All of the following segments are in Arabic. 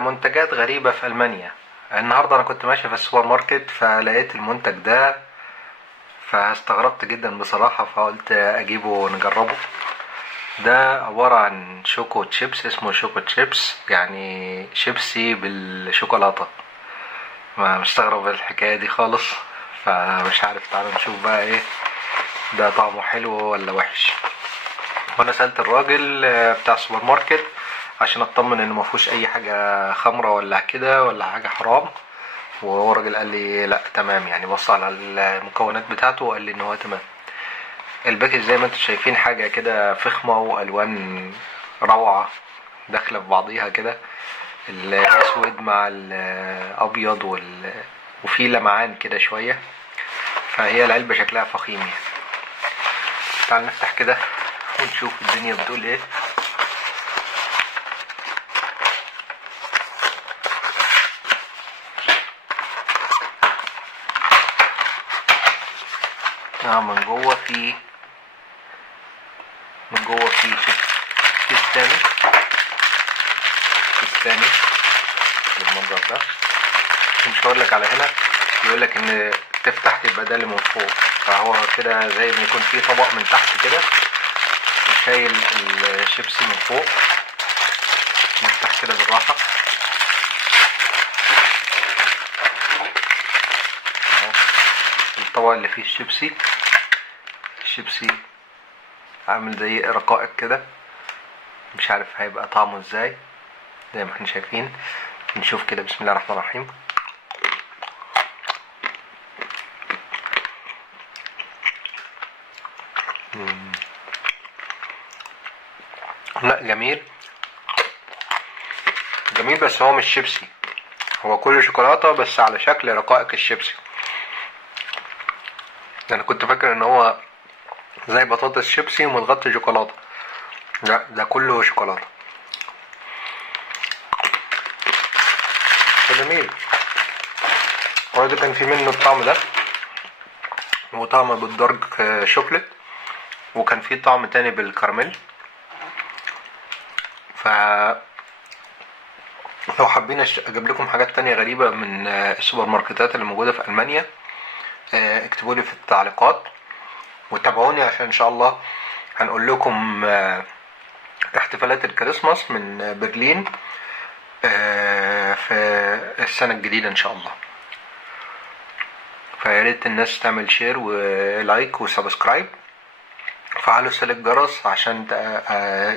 منتجات غريبة في ألمانيا. النهاردة أنا كنت ماشي في السوبر ماركت فلقيت المنتج ده، فاستغربت جدا بصراحة، فقلت أجيبه ونجربه. ده عبارة عن شوكو تشيبس، اسمه شوكو تشيبس، يعني شيبسي بالشوكولاتة. ما مستغرب الحكاية دي خالص، فمش عارف. تعالوا نشوف بقى ايه ده، طعمه حلو ولا وحش. وانا سألت الراجل بتاع السوبر ماركت عشان اطمن ان مفهوش اي حاجة خمرة ولا كده ولا حاجة حرام، وهو الراجل قال لي لا تمام، يعني بص على المكونات بتاعته وقال لي ان هو تمام. الباكج زي ما انتم شايفين حاجة كده فخمة والوان روعة داخلة في بعضيها كده، الاسود مع الابيض وفي لمعان كده شوية، فهي العلبة شكلها فخيم يعني. تعال نفتح كده ونشوف الدنيا بتقول ايه. من جوه في كيس تاني بالمنظر ده. مش هقولك على هنا، يقولك ان تفتح تبقى ده اللي من فوق، فهو كده زي ما يكون في طبق من تحت كده وشايل الشيبسي من فوق. نفتح كده بالراحة اهو الطبق اللي فيه الشيبسي عامل زي رقائق كده، مش عارف هيبقى طعمه ازاي. زي ما احنا شايفين، نشوف كده. بسم الله الرحمن الرحيم. لا جميل، بس هو مش شيبسي، هو كله شوكولاتة بس على شكل رقائق الشيبسي. انا كنت فاكر ان هو زي بطاطس شيبسي ومتغطي شوكولاتة، لا ده كله شوكولاتة. جميل. برضه كان في منه الطعم ده، وطعم بالدارك شوكليت، وكان في طعم تاني بالكراميل. ف لو حابين اجيب لكم حاجات تانية غريبة من السوبر ماركتات اللي موجودة في ألمانيا، اكتبوا لي في التعليقات وتابعوني، عشان ان شاء الله هنقول لكم احتفالات الكريسماس من برلين في السنة الجديدة ان شاء الله. فياريت الناس تعمل شير ولايك وسبسكرايب، فعلوا سلك الجرس عشان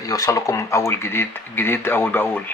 يوصلكم اول جديد اول باول.